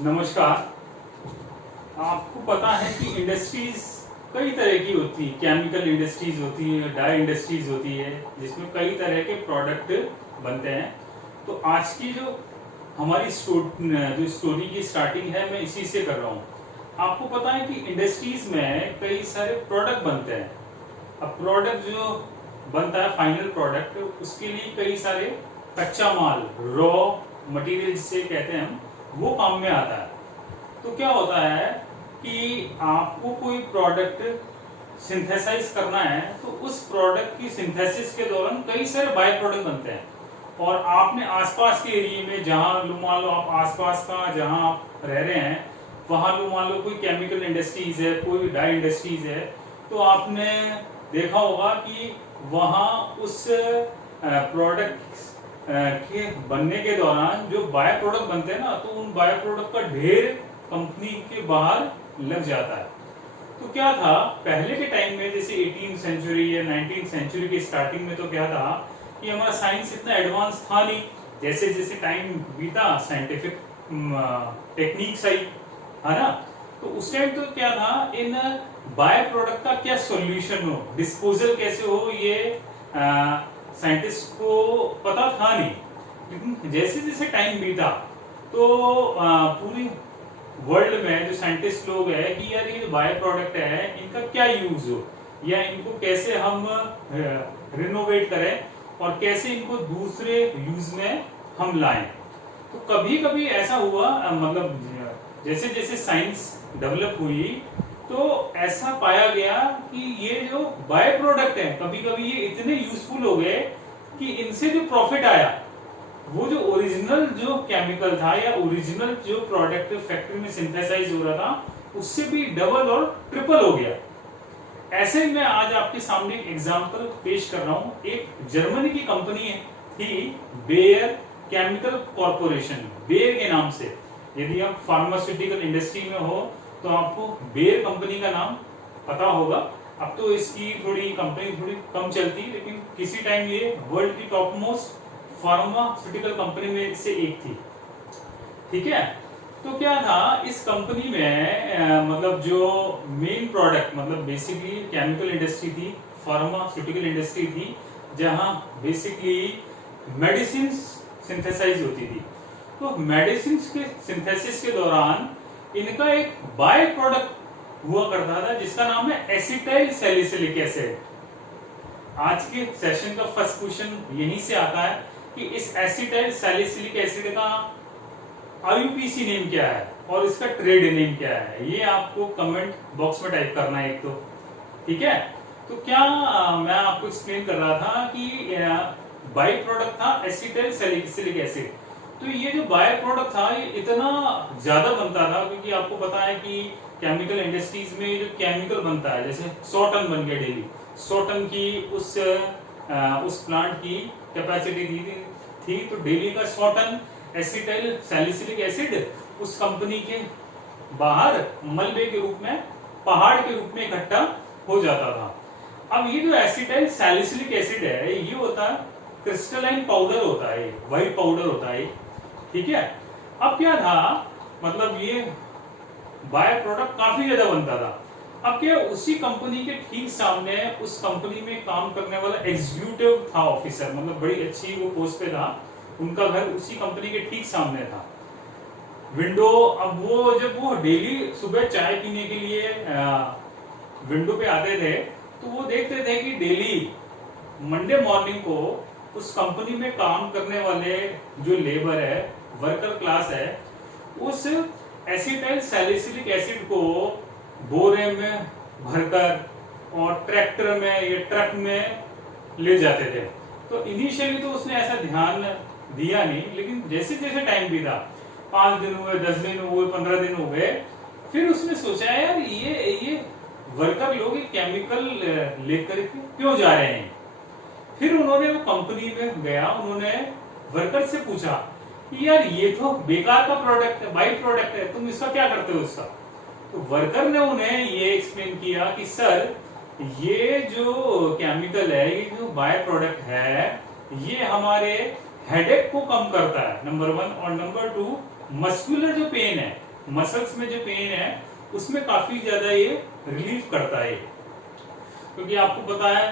नमस्कार। आपको पता है कि इंडस्ट्रीज कई तरह की होती है। केमिकल इंडस्ट्रीज होती है, डाई इंडस्ट्रीज होती है, जिसमें कई तरह के प्रोडक्ट बनते हैं। तो आज की जो हमारी स्टोरी की स्टार्टिंग है, मैं इसी से कर रहा हूँ। आपको पता है कि इंडस्ट्रीज में कई सारे प्रोडक्ट बनते हैं। अब प्रोडक्ट जो बनता है, फाइनल प्रोडक्ट, उसके लिए कई सारे कच्चा माल, रॉ मटेरियल जिसे कहते हैं हम, वो काम में आता है। तो क्या होता है कि आपको कोई प्रोडक्ट सिंथेसाइज करना है, तो उस प्रोडक्ट की सिंथेसिस के दौरान कई सारे बाय प्रोडक्ट बनते हैं। और आपने आसपास के एरिया में, जहां मान लो आप आसपास का जहां आप रह रहे हैं, वहां मान लो कोई केमिकल इंडस्ट्रीज है, कोई डाई इंडस्ट्रीज है, तो आपने देखा होगा कि वहां उस प्रोडक्ट के बनने के दौरान जो बाय प्रोडक्ट बनते हैं ना, तो उन बाय प्रोडक्ट का ढेर कंपनी के बाहर लग जाता है। तो क्या था पहले के टाइम में, जैसे 18वीं सेंचुरी या 19वीं सेंचुरी के स्टार्टिंग में, तो क्या था कि हमारा साइंस इतना एडवांस था नहीं। जैसे जैसे टाइम बीता, साइंटिफिक टेक्निक्स आई, है ना। तो उस टाइम तो क्या था, इन बाय प्रोडक्ट का क्या सॉल्यूशन हो, डिस्पोजल कैसे हो, ये साइंटिस्ट को पता था नहीं। लेकिन जैसे जैसे टाइम बीता, तो पूरी वर्ल्ड में जो साइंटिस्ट लोग हैं कि यार ये जो बाय प्रोडक्ट है, इनका क्या यूज हो, या इनको कैसे हम रिनोवेट करें और कैसे इनको दूसरे यूज में हम लाएं। तो कभी कभी ऐसा हुआ, मतलब जैसे जैसे साइंस डेवलप हुई, तो ऐसा पाया गया कि ये जो बाय प्रोडक्ट है, कभी कभी ये इतने यूजफुल हो गए कि इनसे जो प्रॉफिट आया, वो जो ओरिजिनल जो केमिकल था या ओरिजिनल जो प्रोडक्ट फैक्ट्री में सिंथेसाइज हो रहा था, उससे भी डबल और ट्रिपल हो गया। ऐसे ही मैं आज आपके सामने एक एग्जांपल पेश कर रहा हूं। एक जर्मनी की कंपनी थी, बेयर केमिकल कॉर्पोरेशन, बेयर के नाम से। यदि आप फार्मास्यूटिकल इंडस्ट्री में हो तो आपको बेयर कंपनी का नाम पता होगा। अब तो इसकी कंपनी थोड़ी कम चलती, लेकिन किसी टाइम ये वर्ल्ड की टॉप मोस्ट फार्मास्यूटिकल कंपनी में से एक थी। ठीक है। तो क्या था इस कंपनी में, मतलब जो मेन प्रोडक्ट, मतलब बेसिकली केमिकल इंडस्ट्री थी, फार्मास्यूटिकल इंडस्ट्री थी, जहां बेसिकली मेडिसिन सिंथेसाइज होती थी। तो मेडिसिन के सिंथेसिस के दौरान इनका एक बाय प्रोडक्ट हुआ करता था, जिसका नाम है एसिटाइल सैलिसिलिक एसिड। आज के सेशन का फर्स्ट क्वेश्चन यहीं से आता है कि इस एसिटाइल सैलिसिलिक एसिड का आईयूपीएसी नेम क्या है और इसका ट्रेड नेम क्या है, ये आपको कमेंट बॉक्स में टाइप करना है एक तो। ठीक है। तो क्या मैं आपको एक्सप्लेन कर रहा था कि बाय प्रोडक्ट था एसिटाइल सैलिसिलिक एसिड। तो ये जो बाय प्रोडक्ट था, ये इतना ज्यादा बनता था, क्योंकि आपको पता है कि केमिकल इंडस्ट्रीज में जो केमिकल बनता है, जैसे 100 टन बन गया डेली। 100 टन की उस प्लांट की कैपेसिटी थी, तो डेली का 100 टन एसिटाइल सैलिसिलिक एसिड उस कंपनी के बाहर मलबे के रूप में, पहाड़ के रूप में इकट्ठा हो जाता था। अब ये जो एसिटाइल सैलिसिलिक एसिड है, ये होता है क्रिस्टलाइन पाउडर होता है, व्हाइट पाउडर होता है। ठीक है। अब क्या था, मतलब ये बाय प्रोडक्ट काफी ज्यादा बनता था। अब क्या, उसी कंपनी के ठीक सामने उस कंपनी में काम करने वाला एग्जीक्यूटिव था, ऑफिसर, मतलब बड़ी अच्छी वो पोस्ट पे था, उनका घर उसी कंपनी के ठीक सामने था। विंडो, अब वो जब वो डेली सुबह चाय पीने के लिए विंडो पे आते थे, तो वो देखते थे कि डेली मंडे मॉर्निंग को उस कंपनी में काम करने वाले जो लेबर है, वर्कर क्लास है, उस एसिटाइल सैलिसिलिक एसिड को बोरे में भरकर और ट्रैक्टर में या ट्रक में ले जाते थे। तो इनिशियली तो उसने ऐसा ध्यान दिया नहीं, लेकिन जैसे जैसे टाइम बीता, 5 दिन हुए, 10 दिन हुए, 15 दिन हो गए, फिर उसने सोचा यार ये वर्कर लोग केमिकल लेकर क्यों जा रहे हैं। फिर उन्होंने वो कंपनी में गया, उन्होंने वर्कर से पूछा कि यार ये तो बेकार का प्रोडक्ट है, बाई प्रोडक्ट है, तुम इसका क्या करते हो इसका। तो वर्कर ने उन्हें ये एक्सप्लेन किया कि सर, ये जो केमिकल है, ये जो बाय प्रोडक्ट है, ये हमारे हेडेक को कम करता है, नंबर 1। और नंबर 2, मस्कुलर जो पेन है, मसल्स में जो पेन है उसमें काफी ज्यादा ये रिलीफ करता है। क्योंकि आपको पता है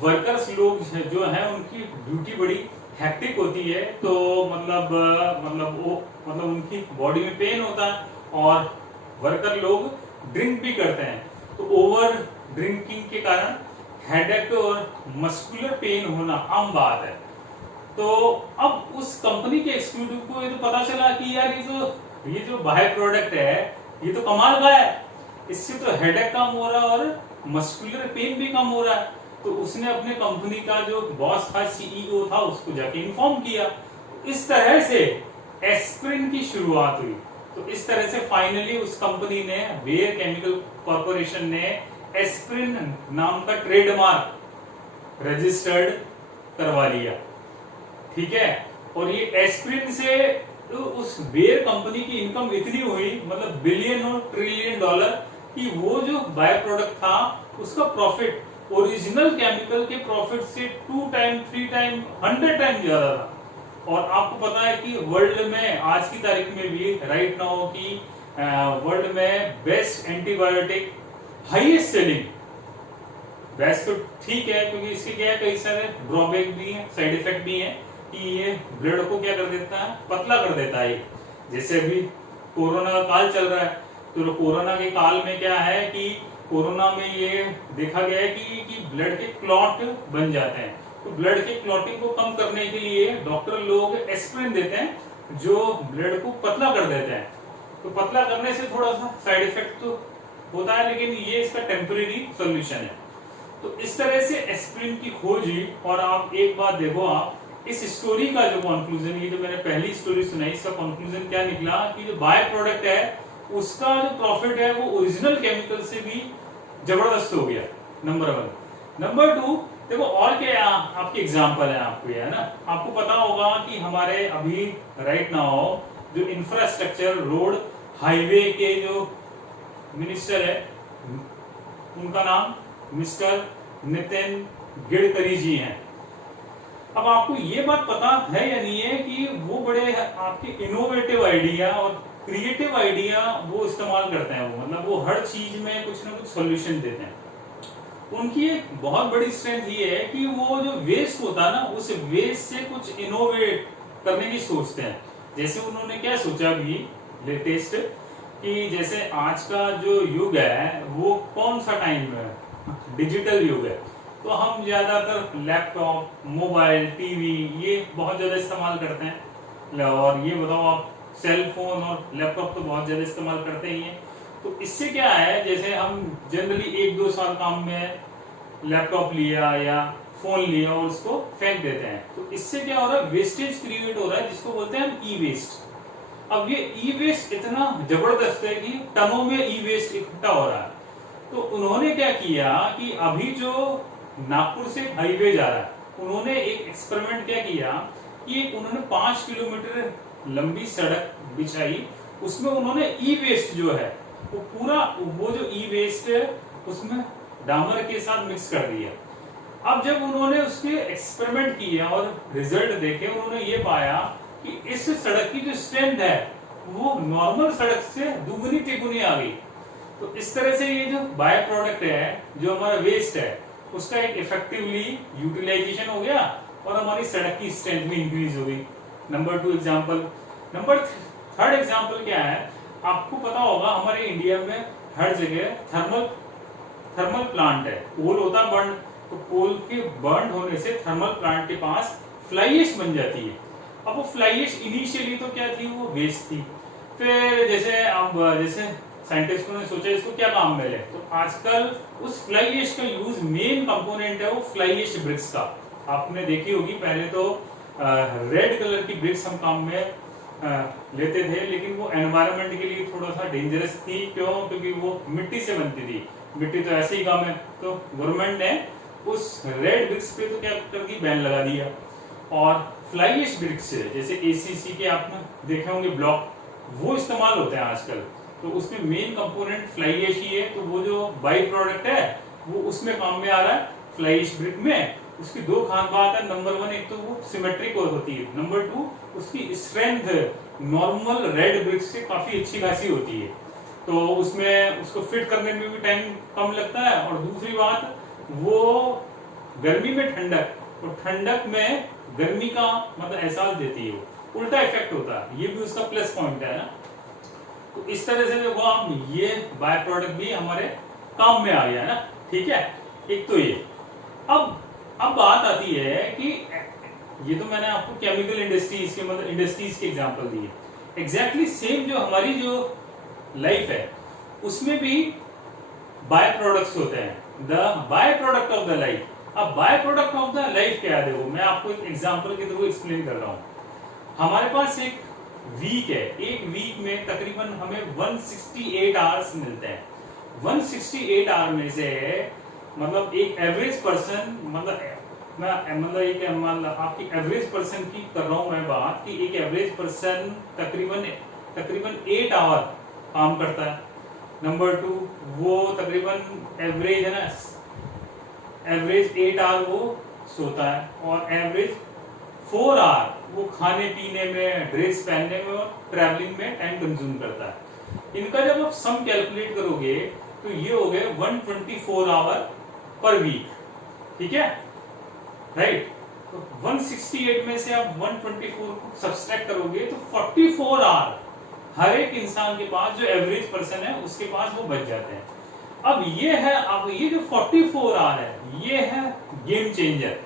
वर्कर्स लोग जो हैं उनकी ड्यूटी बड़ी हैक्टिक होती है, तो मतलब उनकी बॉडी में पेन होता है और वर्कर लोग ड्रिंक भी करते हैं, तो ओवर ड्रिंकिंग के कारण हेडेक और मस्कुलर पेन होना आम बात है। तो अब उस कंपनी के एग्जीक्यूटिव को ये तो पता चला कि यार ये जो बाय प्रोडक्ट है ये तो कमाल का है, इससे तो हेडेक कम हो रहा है और मस्कुलर पेन भी कम हो रहा है। तो उसने अपने कंपनी का जो बॉस था, सीईओ था, उसको जाके इन्फॉर्म किया। इस तरह से एस्प्रिन की शुरुआत हुई। तो इस तरह से फाइनली उस कंपनी ने, बेयर केमिकल कॉर्पोरेशन ने एस्प्रिन नाम का ट्रेडमार्क रजिस्टर्ड करवा लिया, ठीक है। और ये एस्प्रिन से तो उस बेयर कंपनी की इनकम इतनी हुई, मतलब बिलियन और ट्रिलियन डॉलर, कि वो जो बाय प्रोडक्ट था उसका प्रॉफिट ओरिजिनल केमिकल के प्रॉफिट से 2 टाइम 3 टाइम 100 टाइम ज्यादा था। और आपको पता है कि वर्ल्ड में आज की तारीख में भी राइट नाउ की वर्ल्ड में best antibiotic highest selling, best तो ठीक है क्योंकि इसके क्या है, कई सारे ड्रॉबैक भी हैं, साइड इफेक्ट भी हैं कि ये ब्लड को क्या कर देता है, पतला कर देता है। जैसे अभी कोरोना का काल चल रहा है, तो कोरोना के काल में क्या है कि कोरोना में ये देखा गया है कि ब्लड के क्लॉट बन जाते हैं। तो ब्लड के क्लॉटिंग को कम करने के लिए डॉक्टर लोग एस्प्रिन देते हैं जो ब्लड को पतला कर देते हैं। तो पतला करने से थोड़ा सा साइड इफेक्ट तो होता है, लेकिन ये इसका टेम्परेरी सॉल्यूशन है। तो इस तरह से एस्प्रिन की खोज हुई। और आप एक बात देखो, आप इस स्टोरी का जो कंक्लूजन, ये जो मैंने पहली स्टोरी सुनाई, इसका कंक्लूजन क्या निकला कि जो बाय प्रोडक्ट है उसका जो प्रॉफिट है वो ओरिजिनल केमिकल से भी जबरदस्त हो गया, नंबर 1। नंबर 2, देखो और क्या आपके एग्जांपल है आपको, है ना, आपको पता होगा कि हमारे अभी राइट नाउ जो इंफ्रास्ट्रक्चर, रोड, हाईवे के जो मिनिस्टर है उनका नाम मिस्टर नितिन गडकरी जी हैं। अब आपको ये बात पता है या नहीं है कि वो बड़े आपके इनोवेटिव आइडिया और क्रिएटिव आइडिया वो इस्तेमाल करते हैं। वो मतलब वो हर चीज में कुछ ना कुछ सॉल्यूशन देते हैं। उनकी एक बहुत बड़ी स्ट्रेंथ ये है कि वो जो वेस्ट होता है ना, उस वेस्ट से कुछ इनोवेट करने की सोचते हैं। जैसे उन्होंने क्या सोचा अभी लेटेस्ट, कि जैसे आज का जो युग है वो कौन सा टाइम है, डिजिटल युग है। तो हम ज्यादातर लैपटॉप, मोबाइल, टीवी ये बहुत ज्यादा इस्तेमाल करते हैं। और ये बताओ आप, सेल फोन और लैपटॉप तो बहुत ज्यादा इस्तेमाल करते ही हैं। तो इससे क्या है, जैसे हम जनरली 1-2 साल काम में लैपटॉप लिया या फोन लिया और उसको फेंक देते हैं, तो इससे क्या हो रहा है, वेस्टेज क्रिएट हो रहा है, जिसको बोलते हैं हम ई वेस्ट। अब ये ई वेस्ट इतना जबरदस्त है कि टनों में ई वेस्ट इकट्ठा हो रहा है। तो उन्होंने क्या किया कि अभी जो नागपुर से हाईवे जा रहा है, उन्होंने एक एक्सपेरिमेंट क्या किया कि उन्होंने 5 किलोमीटर लंबी सड़क बिछाई, उसमें उन्होंने ई वेस्ट जो है वो पूरा, वो जो ई वेस्ट है उसमें डामर के साथ मिक्स कर दिया। अब जब उन्होंने उसके एक्सपेरिमेंट किया और रिजल्ट देखे, उन्होंने ये पाया कि इस सड़क की जो स्ट्रेंथ है वो नॉर्मल सड़क से दुगनी तिगुनी आ गई। तो इस तरह से ये जो बाय प्रोडक्ट है, जो हमारा वेस्ट है, उसका एक इफेक्टिवली यूटिलाइजेशन हो गया और हमारी सड़क की स्ट्रेंथ भी इंक्रीज हो गई। Number 2 example. नंबर 3 एग्जांपल क्या है, आपको पता होगा हमारे इंडिया में हर जगह थर्मल प्लांट है। कोल होता है बर्न, तो कोल के बर्न होने से थर्मल प्लांट के पास फ्लाई ऐश बन जाती है। अब वो फ्लाई ऐश इनिशियली तो क्या थी, वो वेस्ट थी। फिर जैसे साइंटिस्टों ने सोचा इसको क्या काम में ले, तो आजकल उस फ्लाई ऐश का यूज, मेन कंपोनेंट है वो फ्लाई ऐश ब्रिक्स का। आपने देखी होगी, पहले तो रेड कलर की ब्रिक्स हम काम में लेते थे, लेकिन वो एनवायरनमेंट के लिए थोड़ा सा डेंजरस थी। क्यों? क्योंकि वो मिट्टी से बनती थी, मिट्टी तो ऐसे ही काम है। तो गवर्नमेंट ने उस रेड ब्रिक्स पे तो क्या कर दी, बैन लगा दिया। और फ्लाई ऐश ब्रिक्स से, जैसे एसीसी के आपने देखे होंगे ब्लॉक, वो इस्तेमाल होते हैं आजकल। तो उसमें मेन कंपोनेंट फ्लाई ऐश ही है, तो वो जो बाई प्रोडक्ट है वो उसमें काम में आ रहा है, फ्लाई ऐश ब्रिक में। उसकी दो खास बात है। नंबर 1, एक तो वो सिमेट्रिक होती है, नंबर 2 उसकी स्ट्रेंथ नॉर्मल रेड ब्रिक्स से काफी अच्छी खासी होती है, तो उसमें उसको फिट करने में भी टाइम कम लगता है। और दूसरी बात, वो गर्मी में ठंडक और ठंडक में गर्मी का मतलब एहसास देती है, उल्टा इफेक्ट होता है, ये भी उसका प्लस पॉइंट है ना। तो इस तरह से देखो आप, ये बाय प्रोडक्ट भी हमारे काम में आ गया ना, ठीक है। एक तो ये, अब बात आती है कि ये तो मैंने आपको केमिकल इंडस्ट्रीज के मतलब इंडस्ट्रीज के एग्जांपल दिए, एग्जैक्टली सेम जो हमारी जो लाइफ है उसमें भी बाय प्रोडक्ट्स होते हैं, the by product of the life. अब by product of the life क्या है, देखो मैं आपको एक एग्जांपल के थ्रू एक्सप्लेन कर रहा हूं। हमारे पास एक वीक है, एक वीक में तकरीबन हमें 168 आवर्स मिलते हैं। 168 आवर में से मतलब एक एवरेज पर्सन, मतलब आपकी एवरेज पर्सन की कर रहा हूं मैं बात, कि एक एवरेज पर्सन तकरीबन 8 आवर काम करता है। नंबर 2, वो तकरीबन एवरेज है ना, एवरेज 8 आवर वो सोता है, और एवरेज 4 आवर वो खाने पीने में, ड्रेस पहनने में और ट्रैवलिंग में टाइम कंज्यूम करता है। इनका जब आप सम कैलकुलेट करोगे तो ये हो गए 124 आवर पर वीक, ठीक है, राइट। तो 168 में से आप 124 को सब्सट्रैक्ट करोगे तो 44 आवर हर एक इंसान के पास, जो एवरेज पर्सन है उसके पास वो बच जाते हैं। अब ये है, अब ये जो 44 आवर है, ये है गेम चेंजर,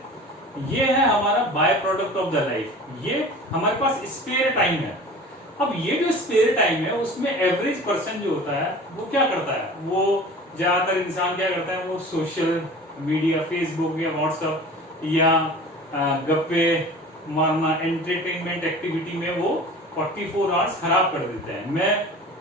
ये है हमारा bye product of the life, ये हमारे पास स्पेयर टाइम है। अब ये जो स्पेयर टाइम है उसमें एवरेज पर्सन जो होता है वो क्या करता है, वो ज्यादातर इंसान क्या करता है, वो सोशल मीडिया, फेसबुक या व्हाट्सएप या गप्पे मारना, एंटरटेनमेंट एक्टिविटी में वो 44 आवर्स खराब कर देते हैं। मैं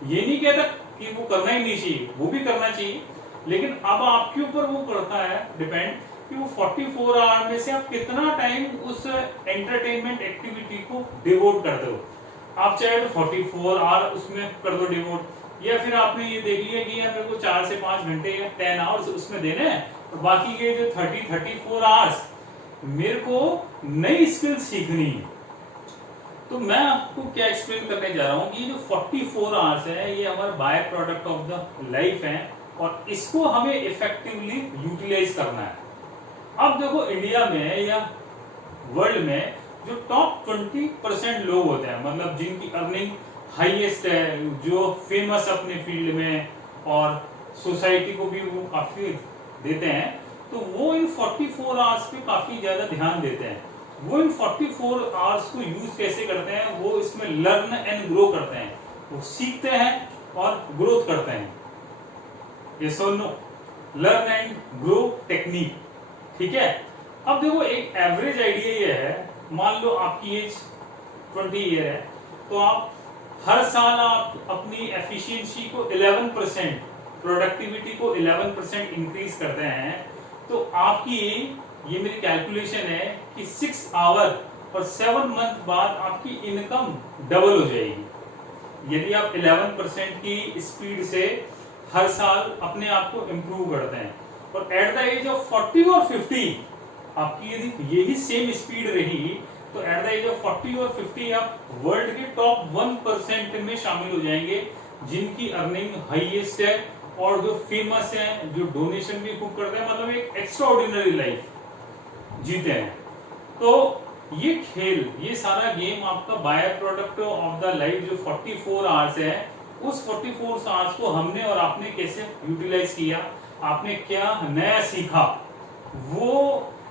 ये नहीं कहता कि वो करना ही नहीं चाहिए, वो भी करना चाहिए, लेकिन अब आपके ऊपर वो करता है डिपेंड कि वो 44 आवर में से आप कितना टाइम उस एंटरटेनमेंट एक्टिविटी को डिवोट करते हो। आप चाहे तो 44 आवर उसमें कर दो डिवोट, या फिर आपने ये देख लिया कि यार मेरे को 4 से 5 घंटे या 10 आवर्स उसमें देने हैं, और बाकी के जो 34 आवर्स मेरे को नई स्किल सीखनी है। तो मैं आपको क्या एक्सप्लेन करने जा रहा हूं कि जो 44 आवर्स है ये हमारा bye product of the life है, और इसको हमें इफेक्टिवली यूटिलाइज करना है। अब देखो इंडिया में या वर्ल्ड में जो टॉप 20% लोग होते हैं, मतलब जिनकी अर्निंग हाईएस्ट है, जो फेमस अपने फील्ड में और सोसाइटी को भी वो काफी देते हैं, तो वो इन 44 आवर्स पे काफी ज्यादा ध्यान देते हैं। वो इन 44 आवर्स को यूज कैसे करते हैं, वो इसमें लर्न एंड ग्रो करते हैं, वो सीखते हैं और ग्रोथ करते हैं। ये सुनो, लर्न एंड ग्रो टेक्निक, ठीक है। अब देखो एक एवरेज आइडिया ये है, मान लो आपकी एज 20 ईयर है, तो आप हर साल आप अपनी एफिशिएंसी को 11%, प्रोडक्टिविटी को 11% इंक्रीज करते हैं, तो आपकी ये मेरी कैलकुलेशन है कि 6 आवर और 7 मंथ बाद आपकी इनकम डबल हो जाएगी, यदि आप 11% की स्पीड से हर साल अपने आप को इम्प्रूव करते हैं। और एट द एज ऑफ 40 और 50 आपकी यदि यही सेम स्पीड रही, तो एट द एज ऑफ 40 और 50 आप वर्ल्ड के टॉप 1% में शामिल हो जाएंगे, जिनकी अर्निंग हाईएस्ट है और जो फेमस है, जो डोनेशन भी खूब करते हैं, मतलब एक एक्स्ट्राऑर्डिनरी लाइफ जीते हैं। तो ये खेल, ये सारा गेम आपका bye product of the life जो 44 आवर्स है, उस 44 आवर्स को हमने और आपने कैसे यूटिलाइज किया, आपने क्या नया सीखा, वो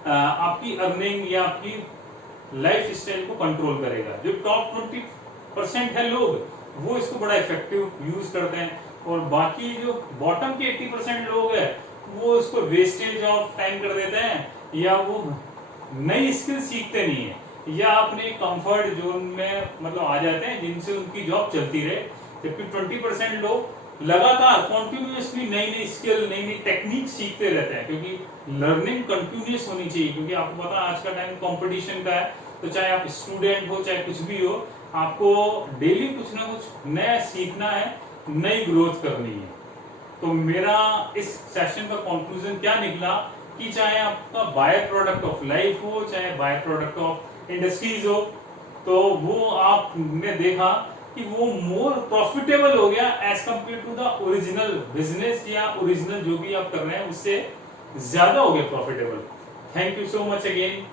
आपकी अर्निंग या आपकी लाइफ स्टाइल को कंट्रोल करेगा। जो टॉप 20% है लोग, वो इसको बड़ा इफेक्टिव यूज करते हैं, और बाकी जो बॉटम के 80% लोग हैं, वो इसको वेस्टेज ऑफ टाइम कर देते हैं, या वो नई स्किल सीखते नहीं है, या अपने कंफर्ट जोन में मतलब आ जाते हैं, जिनसे उनकी जॉब चलती रहे। जबकि 20% लोग लगातार कंटिन्यूअसली नई नई स्किल, नई नई टेक्निक सीखते रहते हैं, क्योंकि लर्निंग कंटिन्यूअस होनी चाहिए। क्योंकि आपको पता है आज का टाइम कंपटीशन का है, तो चाहे आप स्टूडेंट हो चाहे कुछ भी हो, आपको डेली कुछ ना कुछ नया सीखना है, नई ग्रोथ करनी है। तो मेरा इस सेशन का कंक्लूजन क्या निकला कि चाहे आपका बाय प्रोडक्ट ऑफ लाइफ हो, चाहे बाय प्रोडक्ट ऑफ इंडस्ट्रीज हो, तो वो आपने देखा कि वो मोर प्रॉफिटेबल हो गया as compared to the original business, या ओरिजिनल जो भी आप कर रहे हैं उससे ज्यादा हो गया profitable. Thank you so much again.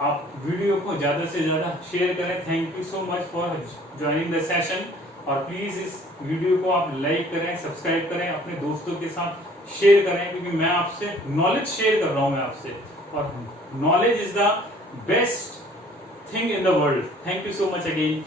आप वीडियो को ज्यादा से ज्यादा शेयर करें। Thank you so much for joining the session. और प्लीज इस वीडियो को आप लाइक करें, सब्सक्राइब करें, अपने दोस्तों के साथ शेयर करें, क्योंकि मैं आपसे नॉलेज शेयर कर रहा हूं मैं आपसे, और knowledge is the best thing in the world. Thank you so much again.